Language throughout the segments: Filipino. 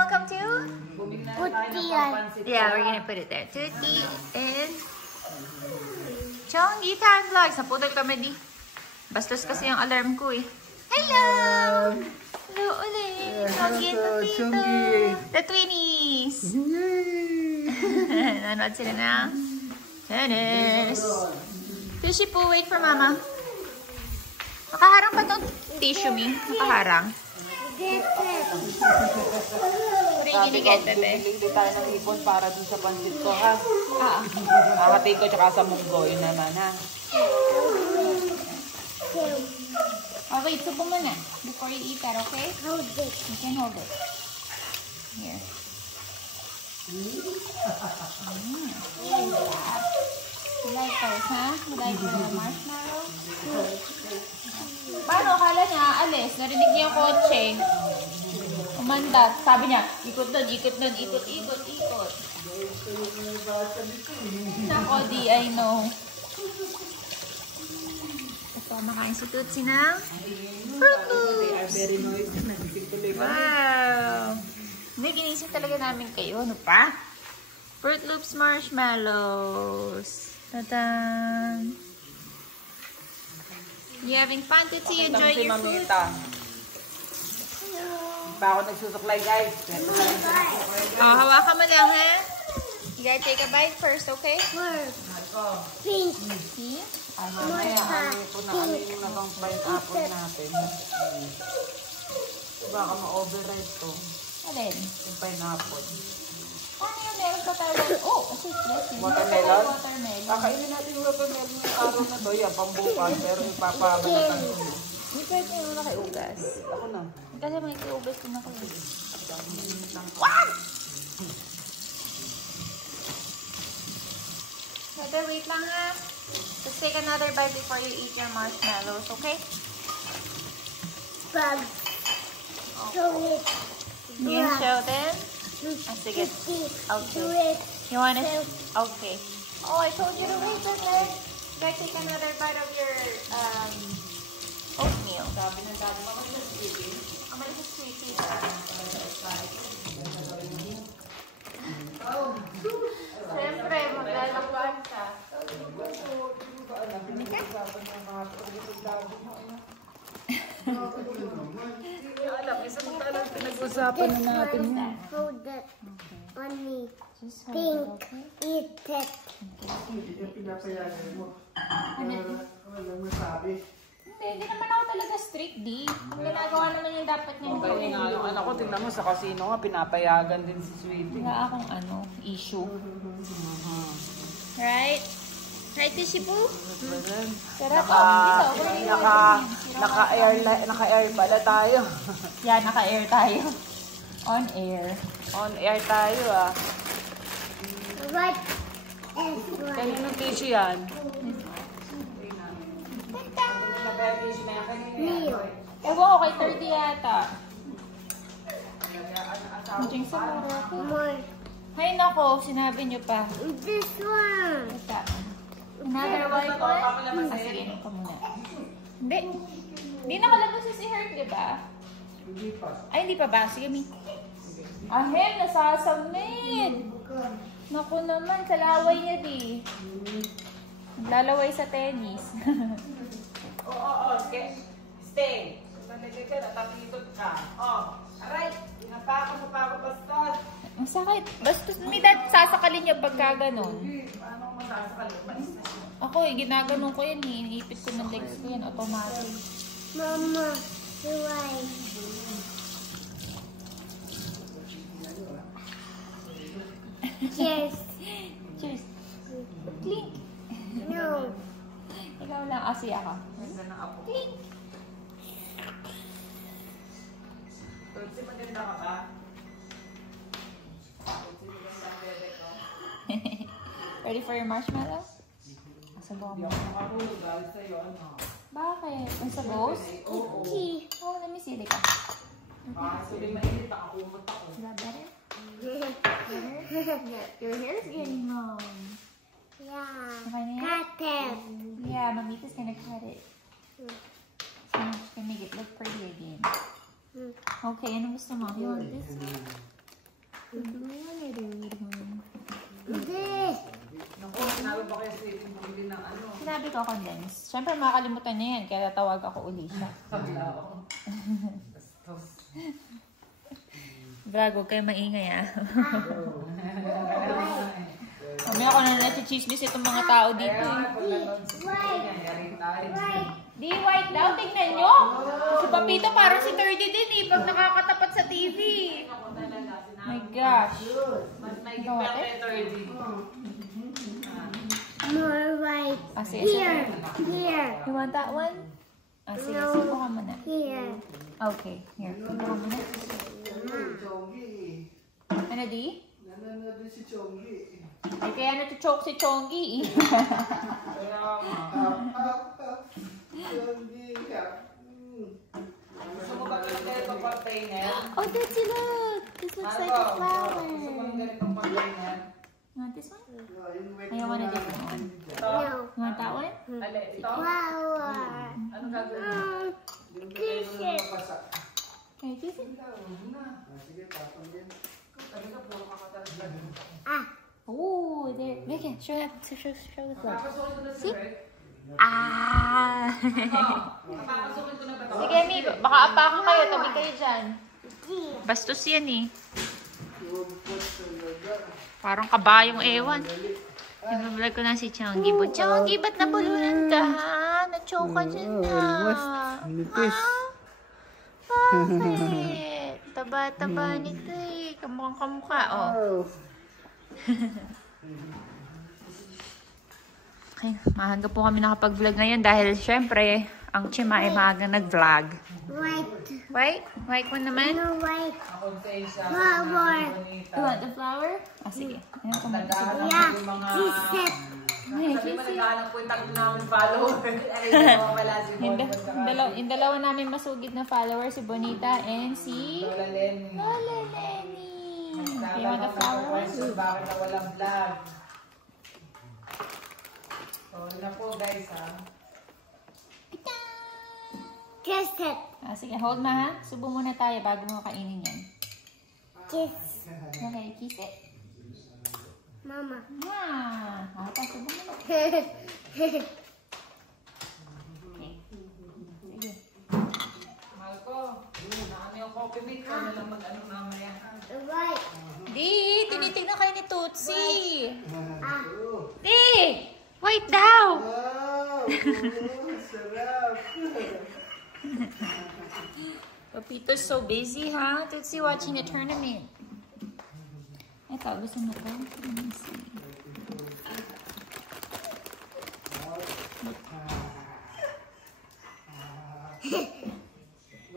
welcome to? Yeah, we're gonna put it there. Tuti and Chongi Time Vlog. Sa putol kami di. Bastos kasi yung alarm ko eh. Hello! Hello ulit. Chongi and Tutito. The twinnies. Nanood sila na tennis. Tushy po, wait for mama. Nakaharang pa itong tissue me. Nakaharang. Sabi ko, bibili tayo ng ipon para dun sa pansit ko, ha? Hahati ko tsaka sa munggo, yun naman, ha? Okay, subo mo na before you eat that, okay? Hold it. You can hold it. Here. You like those, huh? You like the marshmallow? Paano? Akala niya, alis. Narinig niya yung kotse. Umandat. Sabi niya, ikot nun, ikot nun, ikot, ikot, ikot. Nako, di, I know. Ito, makain si Tutsi ng Fruit Loops. Wow! May ginisip talaga namin kayo. Ano pa? Fruit Loops marshmallows. Ta-dan! You having fun, Tutsi? You enjoy your food? Pa ako nagsusuklay, guys. Oh, hawakan mo lang, ha? You gotta take a bite first, okay? Pink. See? Mamaya, ano na bang pineapple natin? Baka ma-overripe to. Alin? Yung pineapple. Paano yun? Meron pa tayo. Oh, Watermelon? Watermelon. Kakainin natin yung watermelon yung araw na to. Yan, pambukas. Pero ipapabalatan ko. Hindi pwede yung nakaiugas. Ako na. Kasi may kiugas din ako. What? Heather, wait lang ha. Just take another bite before you eat your marshmallows, okay? Bug. Show it. You can show them? Ah, sige. Okay. You wanna? Okay. Oh, I told you to wait, Heather. You gotta take another bite of your oatmeal. Sabi ng dati, mamalis na sweetie. Mamalis na sweetie. Siyempre, maglalakwan ka. Alam, isang talang pinag-usapan na natin yan. Hold that on me. Pink. Eat it. Hindi naman ako talaga strict, di. Ang ginagawa naman yung dapat niyang Okay, gawin. nga yung anak ko, tingnan mo sa casino nga, pinapayagan din si Sweetie. Wala akong issue. Right? Right, Tushy Poo? Sarap. Naka-air pala tayo. Yeah, naka-air tayo. On air. On air tayo, ah. What is what? Kanino ng tissue yan? Leo. Ewan ko, kay 30 yata. Drink sa mura ko. More. Hay nako, sinabi niyo pa. This one. Basta. Another one ko. Sige, ka muna. Hindi. Hindi nakalabas si Herb, di ba? Ay, hindi pa ba? Sige, Mi. Ahem, nasasamid. Naku naman, sa laway niya, di. Naglalaway sa tennis. Oo, stay. Nalagay ka, natapitot ka. Aray, pinapako mo pa ako bastos. Ang sakit. Basta midad, sasakalin niya pagka ganon. Paano mo masasakalin? Ako ginaganon ko yan eh. Iniipit ko ng legs ko yan. Automatic. Mama. Why? Cheers. Cheers. Clink. No. Ikaw lang kasi ako. Clink. Tutsi, maganda ka ba? Ready for your marshmallow? Sabaw mo. Makahulog dahil sa'yo, ano? Bakit? Ang sabos? Okay. Oh, let me see. Like, Suling mainit, nakakumot ako. is that better? Better? Your hair's getting long. Yeah. Okay na yan? Cut it. Yeah, Mamita's gonna cut it. So I'm just gonna make it look pretty again. Okay, ano gusto mo? You want this? ko condense. Siyempre, makakalimutan niya yan. Kaya tatawag ako uli siya. Brag, huwag kayo maingay ah. Kami ako na nachichismis itong mga tao dito. Di white daw, tingnan nyo. Si Papito parang si 30 din eh. Pag nakakatapat sa TV. My gosh. Ikaw ate? More white. Ah, sige, Here. sige. Here. You want that one? Ah, sige, No. sipo ka muna. Here. Okay, here. Sipo ka muna. Ano di? Ay, kaya natuchoke si Chonggi. Gusto mo ba talaga itong container? Oh, Dutzy, look! This looks like a flower. Gusto mo ng ganitong container? You want this one? I want a different one. No. You want that one? Ale, ito? Flower. Ano gagawin? Kisses. Can you kiss it? Ah. Oh, there. Look at, show the flower. Papasukin ko na See? sa break. Ah! Papasukin ko na ba ito? Sige, Mi. Baka apakan kayo. Tabi kayo dyan. Bastos yan eh. Parang kabayong ewan. Ibablog ko na si Chonggi. Chonggi, ba't nabulunan ka ha? Na-choke ka dyan na. Bakit? Taba-taba nito eh. Kamukhang kamukha, oh. Okay, maaga po kami nakapag-vlog ngayon dahil syempre, ang Chima ay maaga nag-vlog. White. White? White one naman? No white. Ako sa isa. Flower. You want the flower? Ah, sige. Ayan, kumain. Yeah. Kisses. Sabi mo, naghahanap po yung tatlo namin follower. Ano yung wala si Bonbon? Yung dalawa namin masugid na follower, si Bonita and si Lola Lenny. Lola Lenny. Okay, you want the flower one? Bakit na walang vlog? Sorry na po guys ha. Kisses. Ah, sige, hold ma ha. Subo muna tayo bago mo kainin yan. Kiss. Okay, kiss it. Mama. Ah, subo muna. Okay. Sige. Mahal ko. Naano yung coffee mate ko na lang mag-ano mamaya. White. Di, tinitignan kayo ni Tootsie. Ah. Di, white daw. Papito's so busy, huh? Tootsie watching the tournament. Ito, gusto mo ko? Let me see.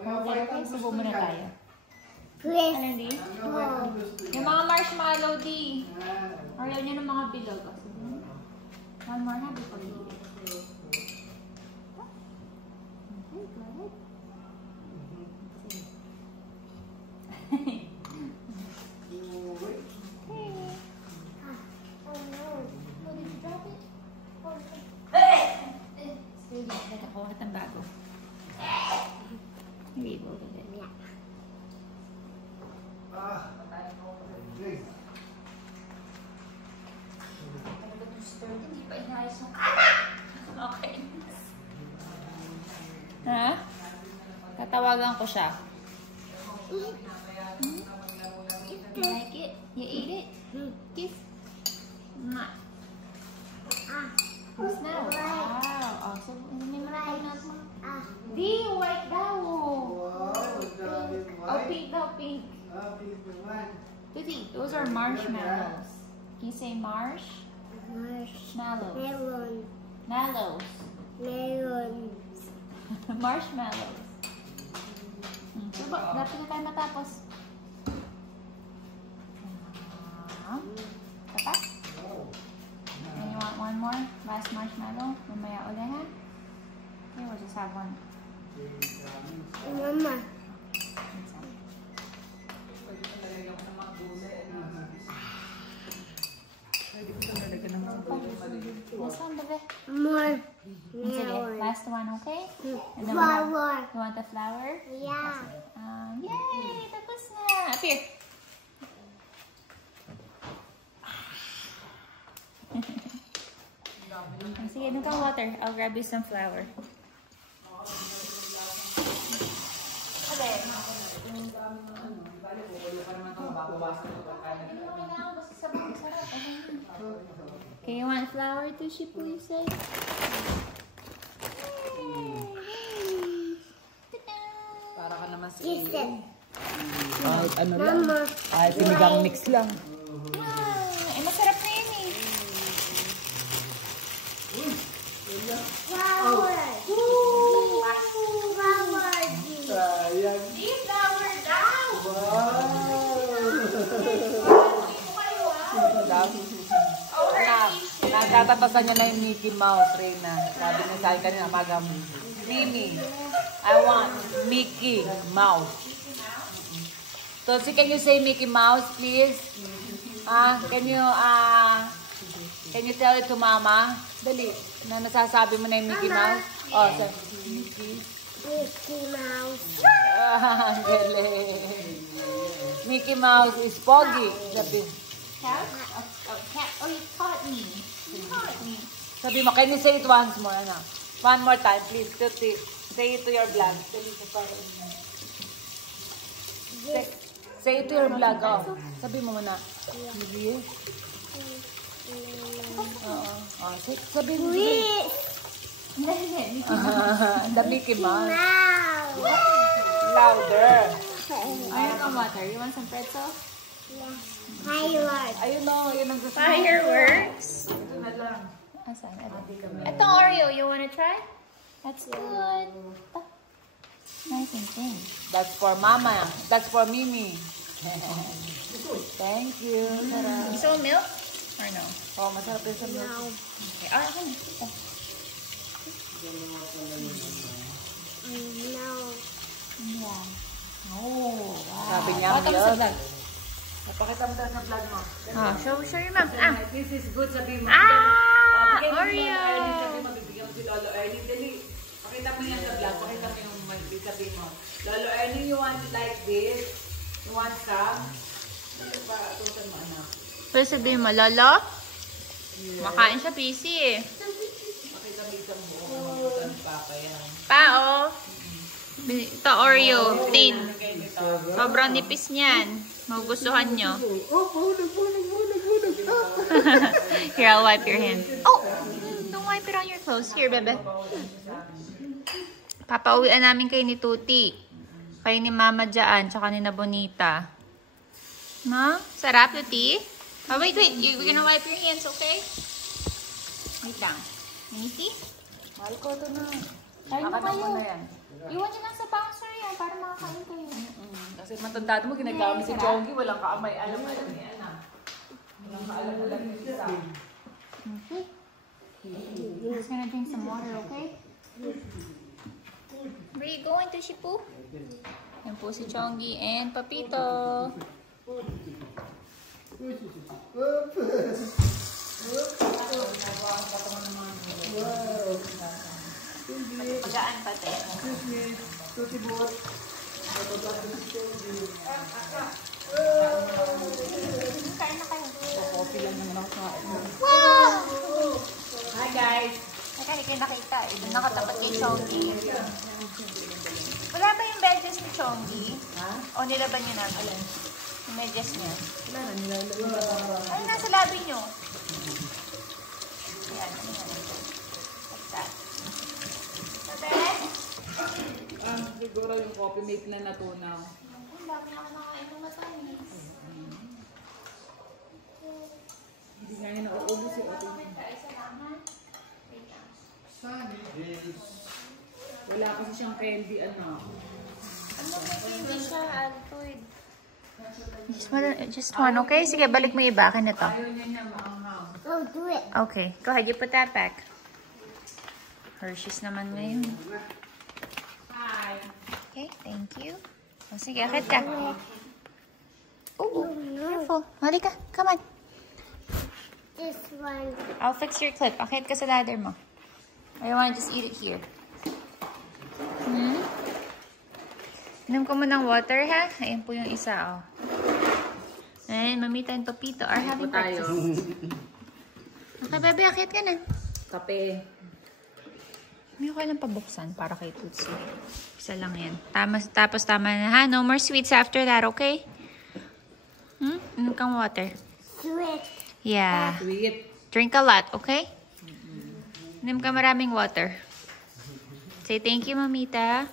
Okay, subo muna tayo. Chris. Ano, Di? Yung mga marshmallow, Di. Ayaw niya ng mga bilog. Oh, sige. One more na before you eat. Okay, good. Oh no. Oh, did you drop it? Sige, nakakuha ng bago. Maybe we'll get it. Yeah. Hindi pa inayos yung okay. Ha? Tatawagan ko siya. You like it? You eat it? Kiss? Mwah. Ah. Kiss now. Wow. Oh, so, hindi mo na kami natin. Ah. Di, white daw. Oh, pink daw, pink. Tuti, those are marshmallows. Can you say marsh? Mallows. Melon. Mallows. Melon. Marshmallows. So, dapat na tayo matapos. Tapat? And you want one more? Last marshmallow? Mamaya ulit ha? Okay, we'll just have one. Mama. This one, bebe. More. Sige, Melon. last one, okay? And then Flower. You want the flower? Yeah. Yay! Tapos na! Up here. Sige, ano kang water? I'll grab you some flour. Okay, you want flour to Shipu, you say? Para ka naman si Listen. ano lang? Ay, sinigang mix lang. Ay, masarap na yun eh. Flower. Flower. Di flour daw! Natatapasan niya na yung Mickey Mouse, Reyna. Sabi niya sa akin kanina, maga, Mimi, I want Mickey Mouse. Tosi, can you say Mickey Mouse, please? Can you tell it to Mama? Dali, na nasasabi mo na yung Mickey Mouse? Oh, so, Mickey Mouse. Galing. Mickey Mouse is Poggy. Sabi. Cat? Cat. Oh, you caught me. You caught me. Sabi mo, can you say it once more, ano? One more time, please. Say it to your vlog. Say it to your vlog, oh. Sabi mo muna. Yes. Oo. Oh, sabi mo. The Mickey Mouse. Louder. Ayaw ka water. You want some pretzels? Yeah. Fireworks. Ayun o, yun ang gusto. Fireworks. Ito na lang. Asan? Ito Oreo. You wanna try? That's good. Oh, nice and thin. That's for Mama. That's for Mimi. Thank you. Sarap. So milk? Or no? Oh, masarap yun sa milk. Okay. Ah, okay. Oh. No. Yeah. Oh, wow. Sabi niya, Pakita mo sa vlog. Napakita mo daw sa vlog mo. Show your mom. Ah. This is good, sabi mo. Oreo. Sabi mo, bibigyan mo si Lolo Ernie. Dali. Pakita mo yan sa vlog. Pakita mo yung sabi mo. Lolo Ernie, you want it like this? You want some? Tutan mo, anak. Pero sabihin mo, Lolo? Makain siya busy eh. Pakita mo isang buo. Tutan papa yan. Pao. Ito Oreo. Tin. Sobrang nipis niyan. Magugustuhan nyo. Here, I'll wipe your hand. Oh! Don't wipe it on your clothes. Here, bebe. Papauwian namin kayo ni Tuti. Kayo ni Mama dyan, tsaka ni na Bonita. Ma? Sarap, Tuti? Oh, wait. You're gonna wipe your hands, okay? Wait lang. Niti? Mahal ko ito na. Kain mo Baka kayo. na yan. Iwan nyo lang sa bouncer yan para makakain kayo. Kasi matandaan mo, ginagamit si Chongi. Walang kaamay. Alam yan ah. Walang kaalam yung isa. Okay. I'm just gonna drink some water, okay? Where are you going to, Shipu? Yan po si Chongi and Papito. Pagaan pati. Kain na kayo. Wow! Hi guys! Hindi kayo nakita eh. Doon nakatapat kay Chongi. Wala ba yung medyas ni Chongi? Ha? O nilaban nyo na? Yung medyas niya. Wala na, nilalagay na lang. Ano nasa labi nyo? Ayan, ano yan? Like that. Sabi? Siguro yung coffee mate na natunaw. Ang dami na ako nakain ng matamis. Hindi nga yun nauubos yung coffee mate. Wala kasi siyang candy, ano. Ano may candy siya, Altoid? Just one, okay? Sige, balik mo iba. Akin na to. Ayaw niya niya maanghang. Oh, do it. Okay, go ahead. You put that back. Hershey's naman ngayon. Hi! Okay, thank you. O, sige, akit ka. Oh, careful. Halika, come on. This one. I'll fix your clip. Akit ka sa ladder mo. Or you wanna just eat it here? Inom ko mo ng water, ha? Ayan po yung isa, oh. And Mamita and Papito are having breakfast. Okay, baby, akit ka na. Kape. Hindi ko kailang pabuksan para kay Tutsi. Isa lang yan. Tapos tama na ha. No more sweets after that, okay? Inom kang water. Sweet. Yeah. Sweet. Drink a lot, okay? Inom ka maraming water. Say thank you, Mamita.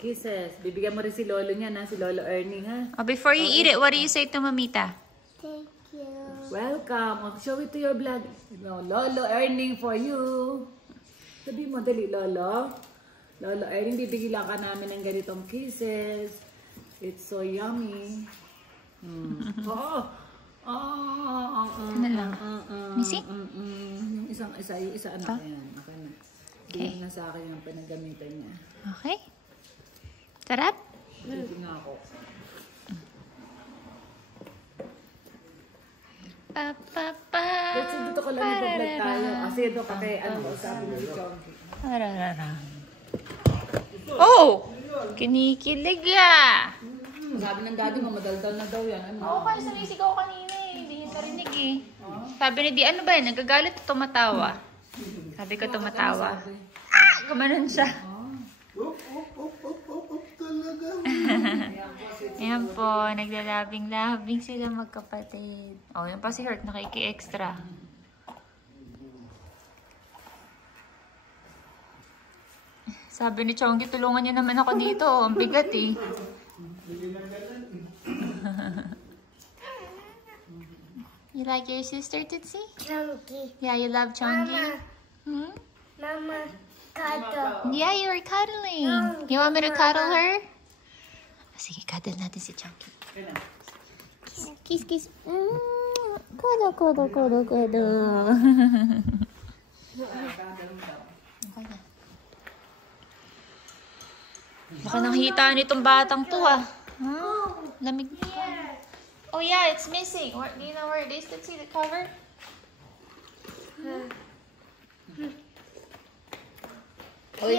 Kisses. Bibigyan mo rin si Lolo niya na, si Lolo Ernie, ha? Oh, before you eat it, what do you say to Mamita? Thank you. Welcome. I'll show it to your vlog. No, Lolo Ernie for you. Sabi mo, dali, Lolo. Lolo Ernie, bibigyan ka namin ng ganitong kisses. It's so yummy. Ano lang? Missy? Yung isa anak yan. Okay na. Hindi na sa akin yung pinagamitan niya. Okay. Sarap? Sige nga ako. Kasi dito ko lang i-vlog tayo. Kasi ito kasi sabi ni Chonky. Oh! Kinikilig ya! Sabi ng daddy mo, madaldal na daw yan. Ano? Oo, kaya sinisigaw kanina eh. Hindi niya narinig eh. Sabi ni Di, ano ba yan? Nagagalit o tumatawa? Sabi ko tumatawa. Ah! Gumanon siya. Ayan po, naglalabing-labing sila magkapatid. Oh, yan pa si Hurt, nakiki-extra. Sabi ni Chongi, tulungan niya naman ako dito. Ang bigat eh. You like your sister, Tutsi? Chunky. Yeah, you love Chongi? Mama. Mama. Cuddle. Yeah, you were cuddling. You want me to cuddle her? Sige, cuddle natin si Chunky. Kiss, kiss. Cuddle, cuddle, cuddle, cuddle. Okay na. Baka nakita nitong batang to ah. Lamig niya. Oh yeah, it's missing. Where, do you know where it is? Let's see the cover. Oy,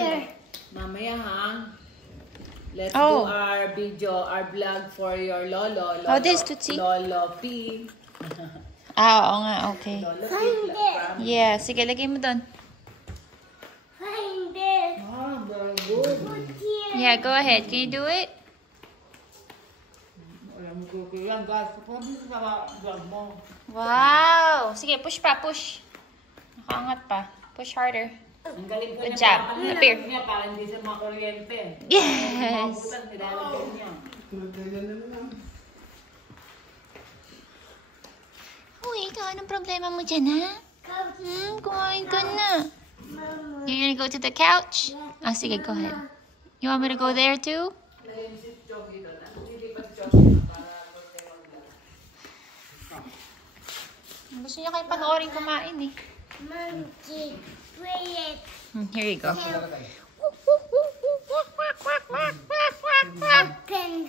mamaya ha. Let's do our video, our vlog for your Lolo. Oh, this, Tutsi. Lolo P. Oo nga, okay. Lolo P. Find it. Yeah, sige, lagay mo doon. Find it. Very good. Put here. Yeah, go ahead. Can you do it? Alam ko yan guys. Kapag sa vlog mo. Wow! Sige, push pa, push. Nakaangat pa. Push harder. Ang galing ko Good niya. job. Baka Appear. niya para hindi siya makuryente. Yes! Mabutan, nilalagay niya. Uy, ikaw, anong problema mo dyan, ha? Kumain ka na. You're gonna go to the couch? Ah, sige, go ahead. You want me to go there too? Gusto niya kayo panoorin kumain eh. Monkey. Play it. Here you go. Open.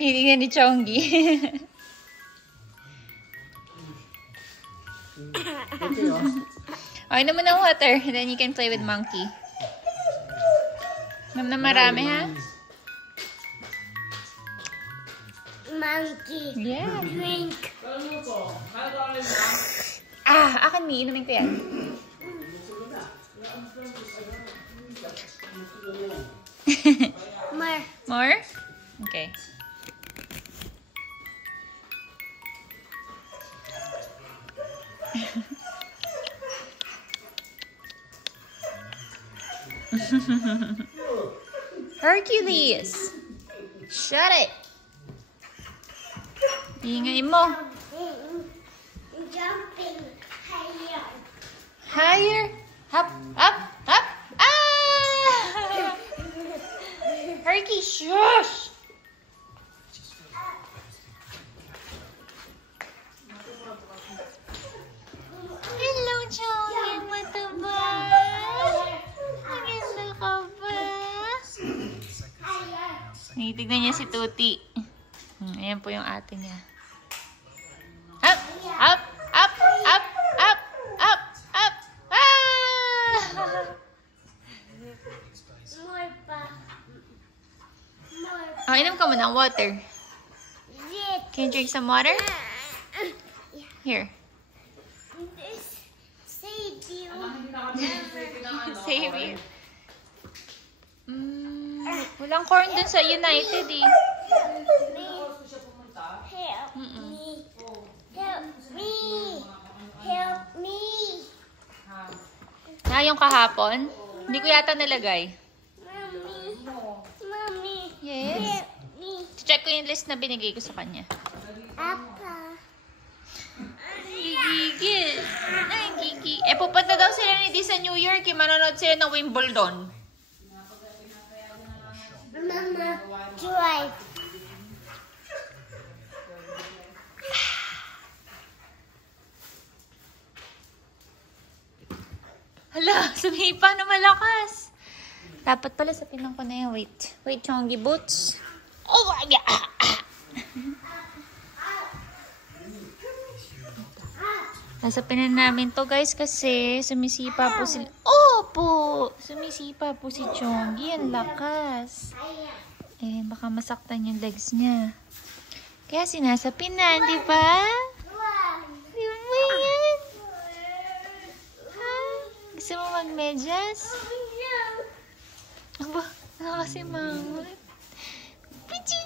Hiningan ni Chongi. Okay naman ng water. Then you can play with Monkey. Nam na marami, ha? Monkey. Yeah. Drink. Ah, akin mi. Inumin ko yan. More. More? Okay. Hercules! Shut it! Ingay mo. Jumping higher. Higher. Up, up, up. Ah! Herky, shush! Hello, Joey. Mataba. Maganda ka ba? Tignan niya si Tuti. Ayan po yung ate niya. Up! Up! Up! Up! Up! Up! Up! Ah! More pa. Oh, inom ka muna ng water. Can you drink some water? Here. Save you. Save you. Walang corn dun sa United eh. Help me. Help me. Help me. Yung kahapon? Hindi ko yata nalagay. Mommy. Mommy. Yes. Help me. Check ko yung list na binigay ko sa kanya. Papa. Gigigil. Ay, gigi. Eh, pupunta daw sila ni Dee sa New York. Manonood sila ng Wimbledon. Mama, drive. Hala, sumipa na malakas. Dapat pala sa pinang ko na yan. Wait. Wait, Chongy Boots. Oh, my God. Nasa pinan namin to, guys, kasi sumisipa po sila. Opo! Sumisipa po si Chongy. Ang lakas. Eh, baka masaktan yung legs niya. Kaya sinasapinan, di ba? Di ba yan? Ha? Gusto mo magmedyas? Aba, nakasimangot. Pichi!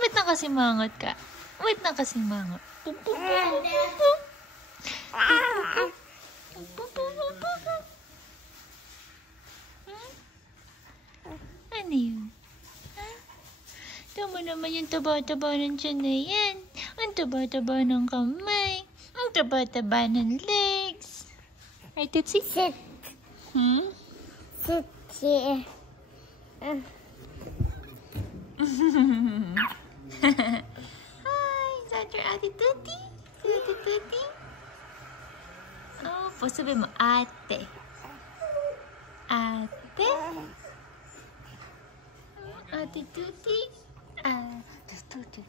Ba't nakasimangot ka? Ba't nakasimangot? Ano yun? Tama naman yung taba-taba ng tiyan na yan. Ang taba-taba ng kamay. Ang taba-taba ng legs. Right, Tootsie? Sit. Sit here. Hi, is that your Ate Tootie? Si Ate Tootie? Oh, po sabi mo, ate. Ate? Ate Tootie? Ate Tootie.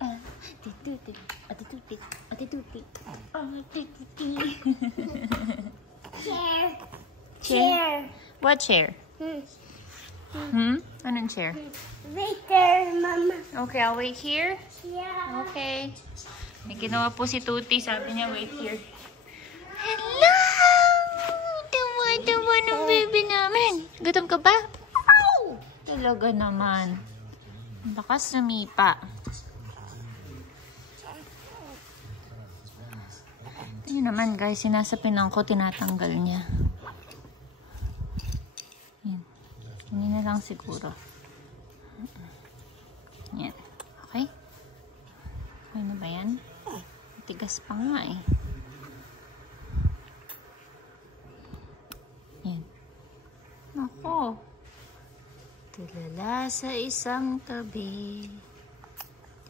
Ate Tootie. Ate Tootie. Ate Tootie. Ate Tootie. Chair. Chair? What chair? Anong chair? Wait there, Mama. Okay, I'll wait here. Yeah. Okay. May ginawa po si Tuti. Sabi niya, wait here. Hello! Tawa-tawa ng baby namin. Gutom ka ba? Ow! Talaga naman. Bakas sumipa. Ito naman guys, sinasapinan ko, tinatanggal niya. Yan. Hindi na lang siguro. Yan. Okay? Okay na ba yan? Tigas pa nga eh. Yan. Ako. Tulala sa isang tabi,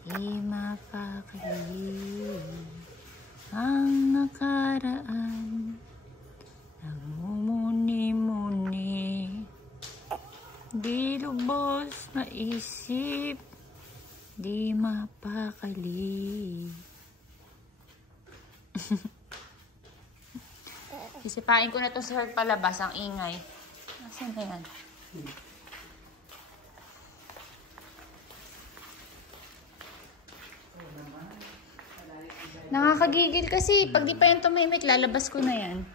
di mapakali ang nakaraan, nagmumuni-muni, di lubos na isip, di mapakali. Sisipain ko na to sa palabas, ang ingay. Nasaan na yan? Nakakagigil kasi. Pag di pa yan tumimik, lalabas ko na yan.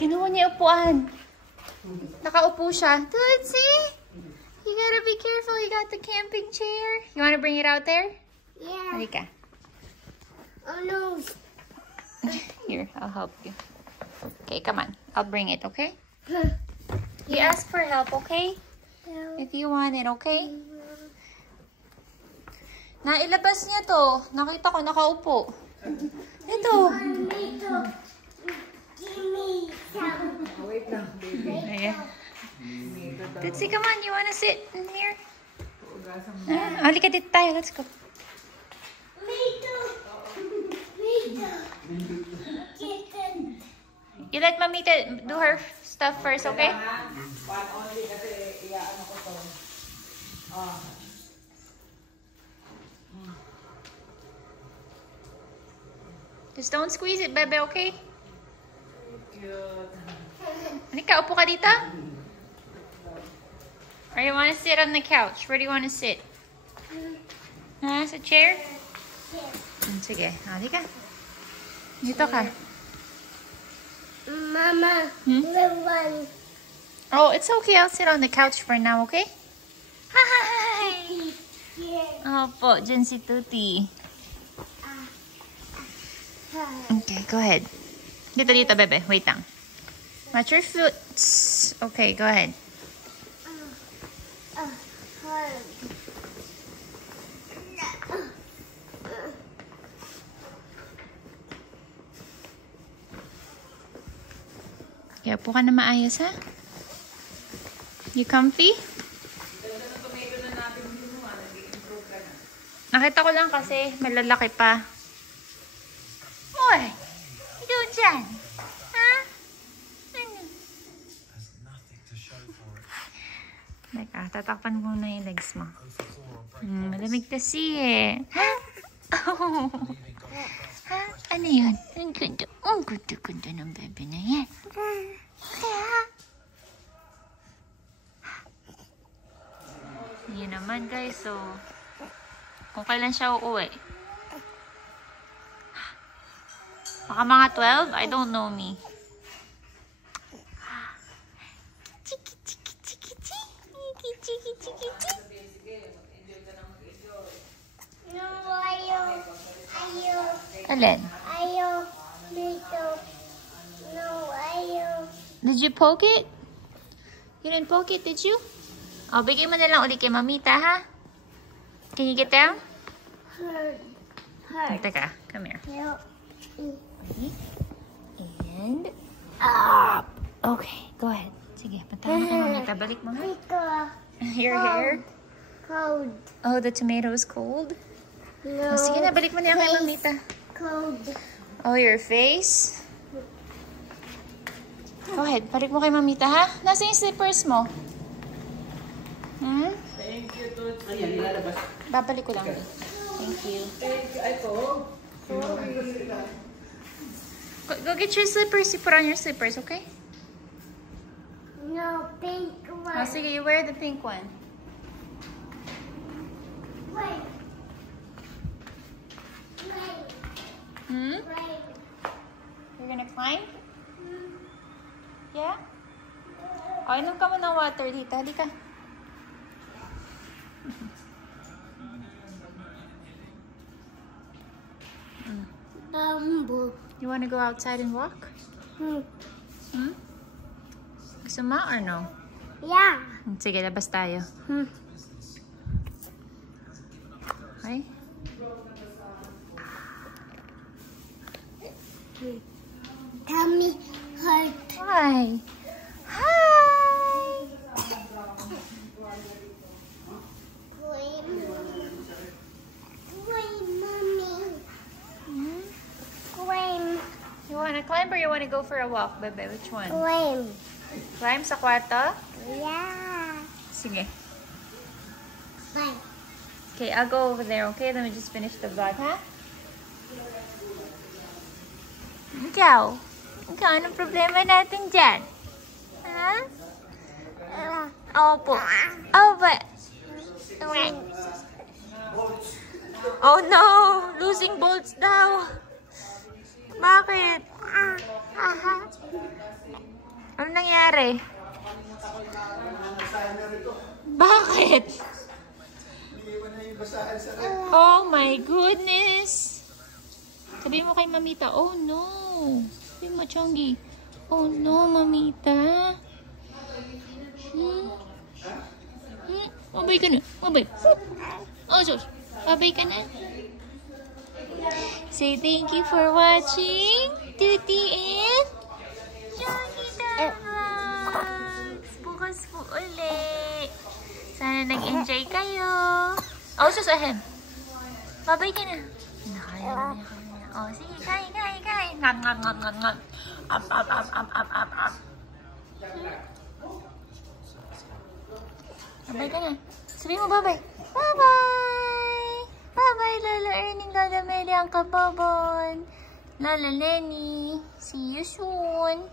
Kinuha niya upuan. Nakaupo siya. Tootsie! You gotta be careful. You got the camping chair. You wanna bring it out there? Yeah. Halika. Oh no. Here, I'll help you. Okay, come on. I'll bring it, okay? You ask for help, okay? If you want it, okay? Nailabas niya to. Nakita ko, nakaupo. Ito. Give me some. Wait lang, baby. Ayan. Tootsie, come on. You wanna sit in here? Halika dito tayo. Let's go. Me too. Me too. Kitten. You let Mami do her stuff first, okay? One only kasi iyaano ko to. Just don't squeeze it, bebe, okay? Cute. Halika, upo ka dito. Or you want to sit on the couch? Where do you want to sit? Sa chair? Sige. Halika. Dito ka. Mama, one. Oh, it's okay. I'll sit on the couch for now, okay? Hi! Opo, dyan si Tuti. Okay, go ahead. Dito, bebe. Wait lang. Watch your foot. Okay, go ahead. Kaya po ka na maayos, ha? You comfy? Nakita ko lang kasi malalaki pa. Uy! Ikaw dyan! Ha? Ano? Teka, tatakpan ko na yung legs mo. Malamig kasi eh. Ha? Oh. Ha? Ano yun? Ang ganda. Ang ganda ng bebe na yan. Kaya? Yan naman guys, so kung kailan siya uuwi. Baka mga 12? I don't know me. Chiki, chiki, chiki, chiki, chiki, chiki, chiki. No, ayaw. Alin? Ayaw. Dito. No, ayaw. Did you poke it? You didn't poke it, did you? Oh, bigay mo na lang ulit kay Mamita, ha? Can you get down? Hurt. Teka, come here. No. And up. Okay, go ahead. Sige, puntahan mo kay Mamita. Balik mo, ha? Dito. Your hair? Cold. Oh, the tomato is cold? No. Oh, sige na, balik mo na yan kay Mamita. Cold. Oh, your face? Go ahead, balik mo kay Mamita, ha? Nasa yung slippers mo? Thank you, Tut. Ayan, nilalabas. Babalik ko lang. Thank you. Thank you. Ay po. Go get your slippers. You put on your slippers, okay? No, pink one. Oh, sige, you wear the pink one. Wait. Wait. Wait. You're gonna climb? Yeah? Oh, inom ka mo ng water dito. Halika. Bamboo. You wanna go outside and walk? Gusto mo or no? Yeah. Sige, labas tayo. Okay? Tummy hurt. Hi! Hi! You wanna climb or you wanna go for a walk, bebe? Which one? Climb sa kwarto? Yeah. Sige. Bye. Okay, I'll go over there, okay? Let me just finish the vlog, ha? Ikaw? Ikaw, anong problema natin dyan? Ha? Opo. Oh, but... Oh no! Losing bolts daw! Bakit? Ano nangyari? Bakit? Oh my goodness! Sabihin mo kay Mamita, oh no! Sabihin mo, Chongi, oh no, Mamita! Mabay ka na, mabay! Oh, sus! Mabay ka na! Say thank you for watching, Tuti and Chongi Vlogs! Bukas po ulit! Sana nag-enjoy kayo! Oh, sus, ahem! Mabay ka na! Nakaya na niya. Oh, sige, kain. Ngap. Up. Babay ka na. Sabihin mo, babay. Bye-bye! Bye-bye, Lola Erning, Lola Meli, Uncle Bobon, Lola Lenny. See you soon.